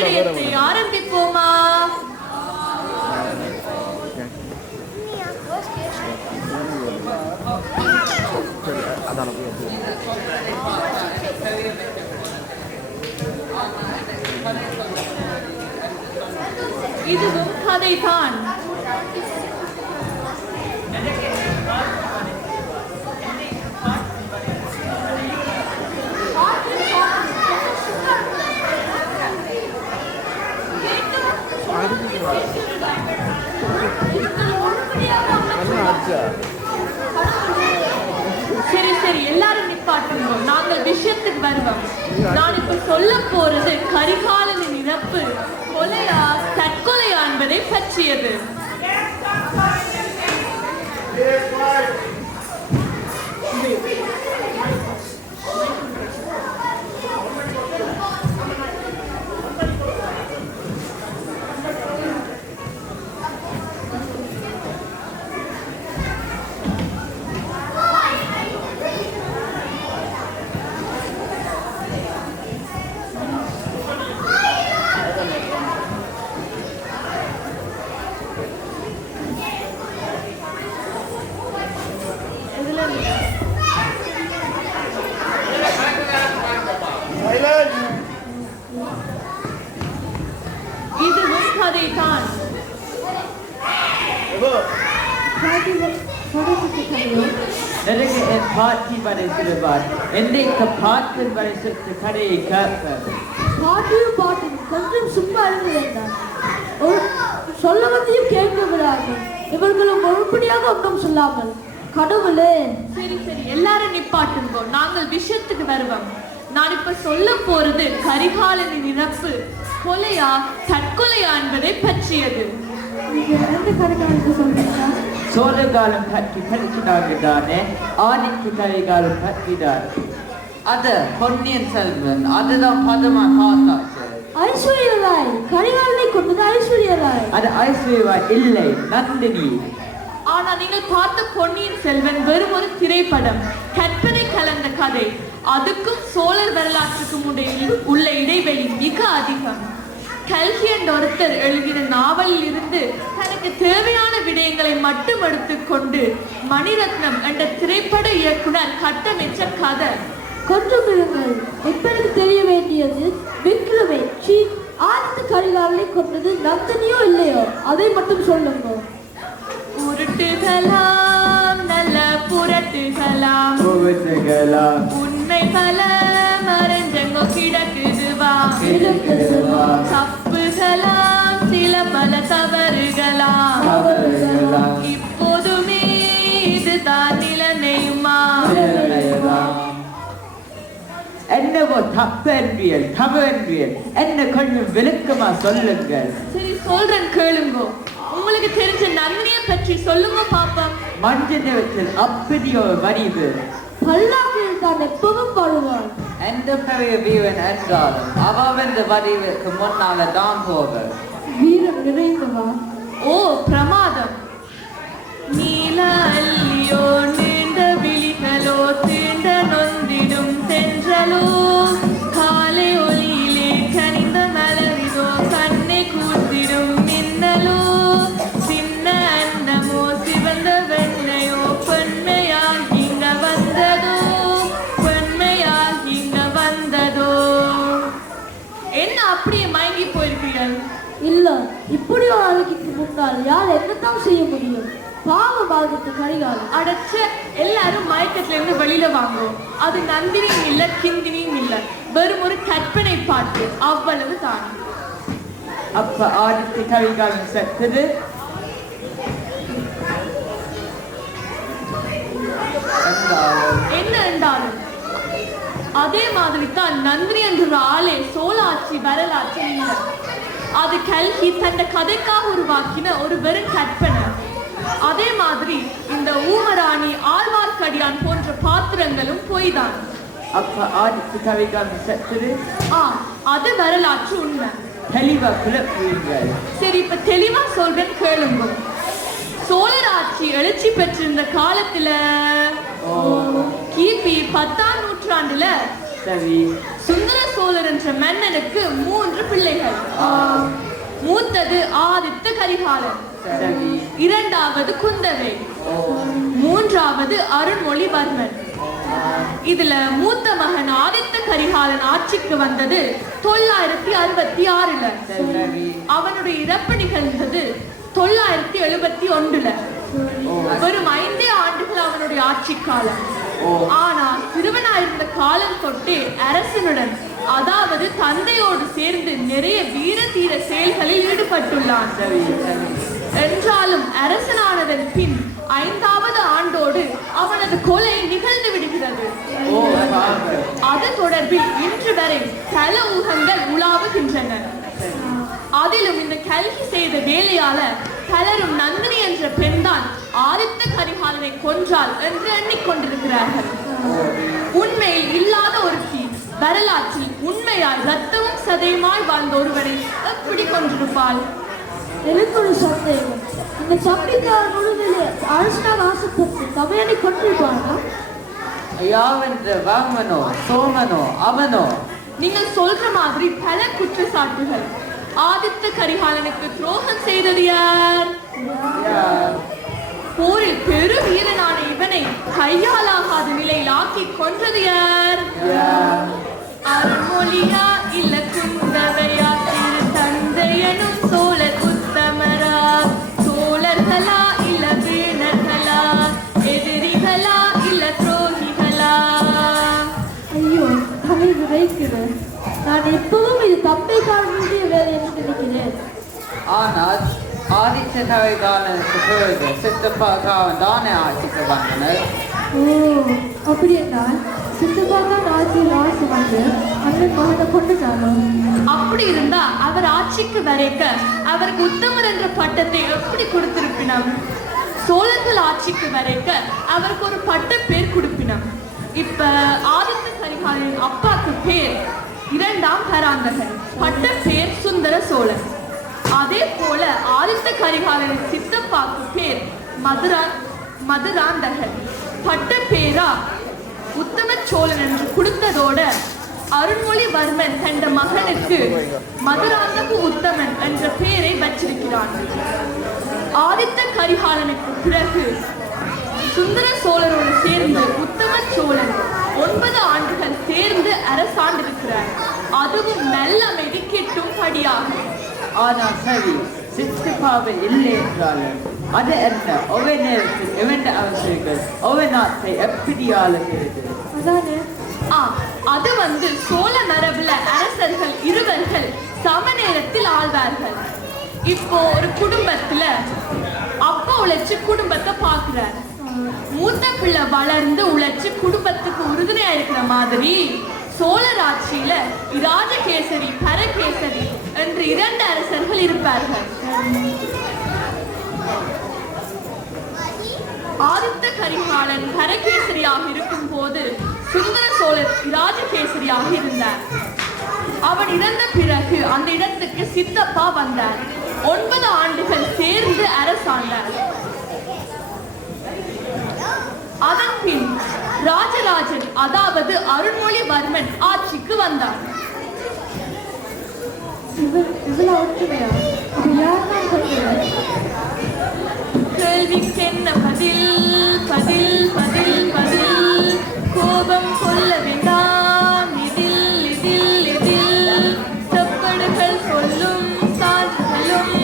விடயத்தை ஆரம்பிப்போமா? இதுவும் கதைதான். சரி சரி, எல்லாரும் நிப்பாட்டுங்க, நாங்கள் விஷயத்துக்கு வருவோம். நான் இப்ப சொல்ல போறது கரிகாலனின் இறப்பு கொலையா தற்கொலையா என்பதை பற்றியது. இதுவும் கதைதான். எனக்கு என் பாட்டி வரைசிருவார். என்னைக்கு பாட்டு வரைசிட்டு கதையை கேட்பேன். பாட்டியும் பாட்டும் கொஞ்சம் சும்மா இருக்க வேண்டாம். சொல்ல வந்தியும் கேட்க விடாது. இவர்களும் ஒழுப்படியாக ஒன்றும் சொல்லாமல். கடவுளே. சரி சரி, எல்லாரும் நிப்பாட்டுங்கோ, நாங்கள் விஷயத்துக்கு வருவோம். நான் இப்ப சொல்ல போறது கரிகாலனின் இறப்பு கொலையா தற்கொலையா என்பதை பற்றியது. சோழ காலம் பற்றி படிச்சுட்டாங்க தானே. ஆதிக்கு கரிகாலம் பற்றி தான். அது பொன்னியின் செல்வன், அதுதான் பதமா காத்தாச்சு. ஐஸ்வர்யராய், கரிகாலனை கொண்டது ஐஸ்வர்யராய். அது ஐஸ்வர்யராய் இல்லை, நந்தினி. ஆனா நீங்கள் பார்த்த பொன்னியின் செல்வன் வெறும் ஒரு திரைப்படம், கற்பனை கலந்த கதை. அதுக்கும் சோழர் வரலாற்றுக்கும் இடையில் உள்ள இடைவெளி மிக அதிகம். கல்கி என்ற ஒருத்தர் எழுதின நாவலில் இருந்து தனக்கு தேவையான விடயங்களை மட்டும் எடுத்துக்கொண்டு மணிரத்னம் என்ற திரைப்பட இயக்குனர் கட்டமைச்ச கதை. கொஞ்சம் இருங்கள், இப்பஎனக்கு தெரிய வேண்டியது விக்ரமேச்சி ஆதித்த கரிகாலனை கொண்டது நந்தினியோ இல்லையோ அதை மட்டும் சொல்லுங்க. உருட்டுகலாம் நல்ல புரட்டுகலாம் உண்மை பல மறைஞ்செங்கோ கிடக்குதுவா. தப்புகலாம் சில பல தவறுகலாம். இப்போதுமே இதுதான் நிலைமையுமா? என்னவோ தப்பு என்றியல் தவறு என்றியல் என்ன கொஞ்சம் விளக்கமா சொல்லுங்கள். சரி சொல்றேன் கேளுங்கோ. உங்களுக்கு தெரிஞ்ச நந்தினிய பற்றி சொல்லுங்க பாப்போம். மஞ்சள் நிறத்தில் அப்படி ஒரு வடிவு. பல்லாக்கில் தான் எப்பவும் வருவான். எந்த பெரிய வீரன் என்றாலும் அவன் இந்த வடிவுக்கு முன்னால தான் போவர். வீரம் நிறைந்தவா? ஓ பிரமாதம். நீல அல்லியோ நீண்ட விழிகளோ தீண்ட நொந்திடும் தென்றலோ காலை ஒளியிலே கனிந்த மலரிதோ கண்ணை கூத்திடும் மின்னலோ சின்ன அன்னமோ சிவந்த வெண்ணையோ பெண்மையால் இங்க வந்ததோ பெண்மையால் இங்க வந்ததோ. என்ன அப்படியே மயங்கி போயிருப்பீர்கள்? இல்ல, இப்படி ஒரு அழகிக்கு முன்னால் யார் என்னத்தான் செய்ய முடியும்? பாவம் ஆதித்த கரிகாலன். அடைச்ச எல்லாரும் மயக்கத்துல இருந்து வெளியில வாங்குவோம். அது நந்தினியும் இல்ல கிந்தினியும் இல்ல, வெறும் ஒரு கற்பனை பாட்டு, அவ்வளவு தான். அப்ப ஆதித்த கரிகாலன் செத்தது என்ன என்றாலும் அதே மாதிரி தான் நந்தினி என்ற ஆளே சோழ ஆட்சி வரலாற்று இல்லை. அது கல்கி தந்த கதைக்காக உருவாக்கின ஒரு வெறும் கற்பனை. அதே மாதிரி இந்த ஊமராணி ஆழ்வார்க்கடியான் போன்ற பாத்திரங்களும் பொய்தான். அப்ப ஆதித்த கரிகாலன் செத்தது அது வரலாற்று உண்மை. தெளிவா குழப்புவீர்கள். சரி, இப்ப தெளிவா சொல்றேன் கேளுங்க. சோழர் ஆட்சி எழுச்சி பெற்றிருந்த காலத்துல கிபி 10ஆம் நூற்றாண்டுல சரி. சுந்தர சோழர் என்ற மன்னனுக்கு 3 பிள்ளைகள். மூத்தது ஆதித்த கரிகாலன், சரி. இரண்டாவது குந்தவை, மூன்றாவது அருண்மொழிவர்மன். இதுல மூத்த மகன் ஆதித்த கரிகாலன் ஆட்சிக்கு வந்தது 966ல. சரி. அவனுடைய இறப்பு நிகழ்ந்தது 971ல. வெறும் 5 ஆண்டுகள் அவனுடைய ஆட்சி காலம். ஆனால் சிறுவனாயிருந்த காலம் தொட்டே அரசனுடன், அதாவது தந்தையோடு சேர்ந்து நிறைய வீர தீர செயல்களில் ஈடுபட்டுள்ளான். என்றாலும் அரசனானதன் பின் 5வது ஆண்டோடு அவனது கொலை நிகழ்ந்து விடுகிறது. அது தொடர்பில் இன்று வரை பல ஊகங்கள் உலாவுகின்றன. அதிலும் இந்த கல்கி செய்த வேலையால பலரும் நந்தினி என்ற பெண்தான் ஆதித்த கரிகாலனை கொன்றாள் என்று எண்ணிக்கொண்டிருக்கிறார்கள். உண்மையில் இல்லாத ஒருத்தி வரலாற்றில் உண்மையாய் ரத்தமும் சதையுமாய் வாழ்ந்த ஒருவரை எப்படி கொண்டிருப்பாள்? எனக்கு ஒரு சந்தேகம். இந்த சம்பிக்காரன் முழுவதிலே அரசனாக ஆசைப்பட்டு தமையனை கொண்டிருப்பானா? யாவென்ற வாமனோ சோமனோ அவனோ? நீங்கள் சொல்ற மாதிரி பல குற்றச்சாட்டுகள். ஆதித்த கரிகாலனுக்கு துரோகம் செய்தது யார்? போரில் பெரு வீரனான இவனை கையாலாகாத நிலையில் ஆக்கி கொன்றது யார்? அருண்மொழியா இல்ல குந்தவையா, திரு தந்தையனும் சோழர் உத்தமரா, சோழர்களா இல்ல வீணர்களா, எதிரிகளா இல்ல துரோகிகளா? ஐயோ, தலை விரைக்கிறேன். நான் எப்பவும் இது தம்பைக்காரனுடைய வேலை என்று நினைக்கிறேன். ஆனால் ஆதித்த கரிகாலனுக்கு பிறகு சித்தப்பாக்காவன் தானே ஆட்சிக்கு வந்தனர். ஓ, அப்படி என்றால் சித்தப்பாக்கான் ஆட்சியில் ஆட்சி வந்து அண்ணன் மகனை கொண்டுட்டானோ? அப்படி இருந்தா அவர் ஆட்சிக்கு வரைக்க அவருக்கு உத்தமர் என்ற பட்டத்தை எப்படி கொடுத்திருப்பினம்? சோழர்கள் ஆட்சிக்கு வரைக்க அவருக்கு ஒரு பட்ட பேர் கொடுப்பினம். இப்ப ஆதித்த கரிகாலனின் அப்பாக்கு பேர் 2ஆம் பராந்தகன், பட்ட பேர் சுந்தர சோழன். அதே போல ஆதித்த கரிகாலனின் சித்தப்பாக்கு பேர் மதுராந்தகன், பட்ட பேரா உத்தம சோழன் என்று கொடுத்ததோட அருண்மொழிவர்மன் தந்த மகனுக்கு மதுராந்தக உத்தமன் என்ற பெயரை வச்சிருக்கிறான். ஆதித்த கரிகாலனுக்கு பிறகு சுந்தர சோழரோடு சேர்ந்து உத்தம சோழன் 9 ஆண்டுகள் சேர்ந்து அரசாண்டிருக்கிறார். அதுவும் நல்ல அமைதி கிட்டும் படியாகும். ஆனால் சரி, சித்தப்பாவை இல்லை என்றாலும் அது என்ன? ஒவ்வொரு நேரத்தில் எவன் அவசியங்கள் ஒவ்வொரு நாட்டை எப்படி ஆளுகிறது? அதானே. அது வந்து சோழ மரபுல அரசர்கள் இருவர்கள் சம நேரத்தில் ஆழ்வார்கள். இப்போ ஒரு குடும்பத்துல அப்பா உழைச்சு குடும்பத்தை பாக்குறார். மூத்த பிள்ளை வளர்ந்து உழைச்சு குடும்பத்துக்கு உறுதுணையா இருக்கிற மாதிரி சோழர் ஆட்சியில இராஜகேசரி பரகேசரி என்று 2 அரசர்கள் இருப்பார்கள். ஆதித்த கரிகாலன் பரகேசரியாக இருக்கும் போது சுந்தர சோழர் இராஜகேசரியாக இருந்தார். அவன் இறந்த பிறகு அந்த இடத்துக்கு சித்தப்பா வந்தார். 9 ஆண்டுகள் சேர்ந்து அரசாண்டார். அதன் பின் ராஜராஜன், அதாவது அருண்மொழிவர்மன் ஆட்சிக்கு வந்தார். இவ்வளவு ஒற்றுமையா? கேள்விக்கு என்ன பதில்? பதில் பதில் பதில். கோபம் கொள்ள வேண்டாம். இதில் இதில் இதில் செப்படுகள் சொல்லும் சான்றுகளும்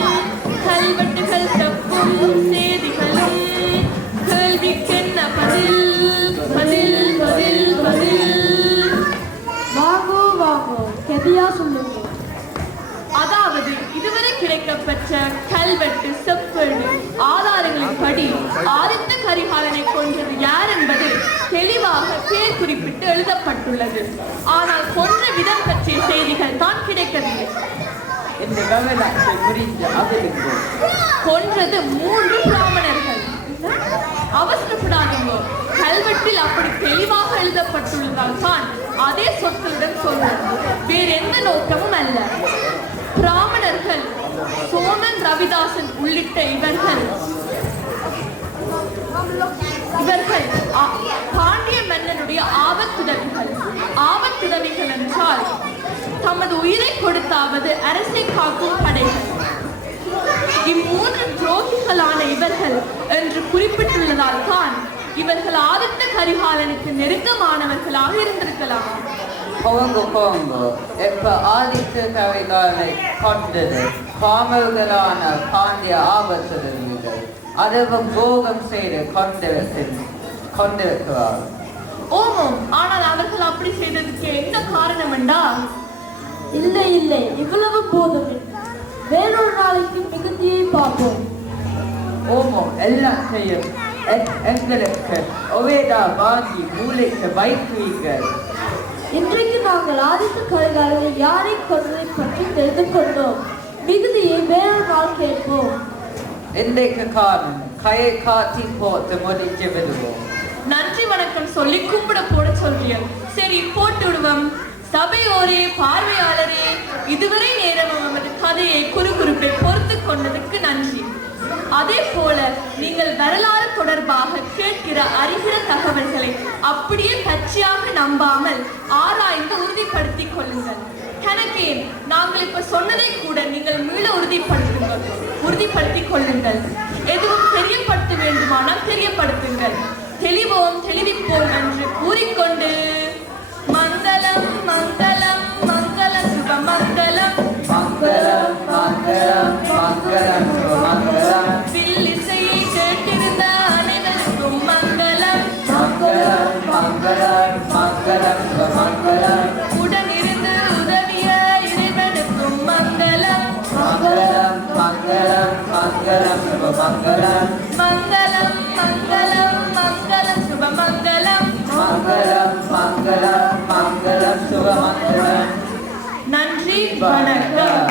கல்வெட்டுகள் தப்பும் செய்திகளும். கேள்விக்கென்ன பதில்? பதில் பதில் பதில். வாங்கோ வாங்கோ, கெதியா சொல்லுங்க. அதாவது இதுவரை கிடைக்கப்பெற்ற கல்வெட்டு செப்பேடு ஆதாரங்களின் படி ஆதித்த கரிகாலனை கொன்றது யார் என்பது தெளிவாக பேர் குறிப்பிட்டு எழுதப்பட்டுள்ளது. ஆனால் கொன்ற விதம் பற்றிய செய்திகள் தான் கிடைக்கவில்லை. இந்த வரலாற்றை புரிந்த அவருக்கு கொன்றது 3 பிராமணர்கள். அவசரப்படாதீங்க, கல்வெட்டில் அப்படி தெளிவாக எழுதப்பட்டுள்ளதால் தான் அதே சொற்களுடன் சொல்றது, வேற எந்த நோக்கமும் அல்ல. பிராமணர்கள் சோமன், ரவிதாசன் உள்ளிட்ட இவர்கள் பாண்டிய மன்னனுடைய அவர்களுடைய ஆபத்துதவிகள். ஆபத்துதவிகள் என்றால் தமது உயிரை கொடுத்தாவது அரசை காக்கும் படைகள். இம்மூன்று துரோகிகளான இவர்கள் என்று குறிப்பிட்டுள்ளதால் தான் இவர்கள் ஆதித்த கரிகாலனுக்கு நெருக்கமானவர்களாக இருந்திருக்கலாம். போங்க எப்ப ஆதித்த கரிகாலனை கொண்டது பாமர்களான பாண்டிய ஆபத்துதவிகள் அதுவும் போகம் செய்து கொண்டிருக்கிறார். ஓமம், ஆனால் அவர்கள் அப்படி செய்ததுக்கு என்ன காரணம் என்றால்? இல்லை இவ்வளவு போதும். வேறொரு நாளைக்கு மிகுதியை பார்ப்போம். ஓமோ எல்லாம் செய்யும் எங்களுக்கு ஒவேதா வாங்கி மூளைக்கு வைக்கிறீர்கள். இன்றைக்கு நாங்கள் ஆதித்த கரிகாலனை யாரை கொன்றதை பற்றி தெரிந்து கொண்டோம். மிகுதியை வேறொரு நாள் கேட்போம். இன்றைக்கு காரணம் கையை காட்டி போட்டு முடிச்சு விடுவோம். நன்றி வணக்கம் சொல்லி கும்பிட போட சொல்றீர்கள். சரி, போட்டு விடுவோம். சபையோரே, பார்வையாளரே, இதுவரை நேரம் நமது கதையை குறுகுறுப்பை பொறுத்து கொண்டதுக்கு நன்றி. அதே போல நீங்கள் வரலாறு தொடர்பாக கேட்கிற அறிகிற தகவல்களை அப்படியே பச்சையாக நம்பாமல் ஆராய்ந்து உறுதிப்படுத்திக் கொள்ளுங்கள். கணக்கே, நாங்கள் இப்ப சொன்னதை கூட நீங்கள் மீள உறுதிப்படுத்திக் கொள்ளுங்கள். எதுவும் தெரியப்படுத்த வேண்டுமானால் தெரியப்படுத்துங்கள். தெளிவோம் தெளிவிப்போம் என்று கூறிக்கொண்டு மங்களம் மங்களம் மங்களம் சுப மங்களம் மங்களம் மங்களம் மங்களம் மங்களம். வில்லிசையை கேட்டிருந்த அனைவருக்கும் மங்களம் மங்களம் மங்களம் மங்களம் மங்களம். உடனிருந்து உதவிய இறைவனுக்கும் மங்களம் மங்களம் மங்களம் மங்களம் மங்களம். மங்களம் மங்களம் மங்களம் சுப மங்களம். மங்களம் மங்களம் மங்களம் சுப மங்களம். நன்றி, வணக்கம்.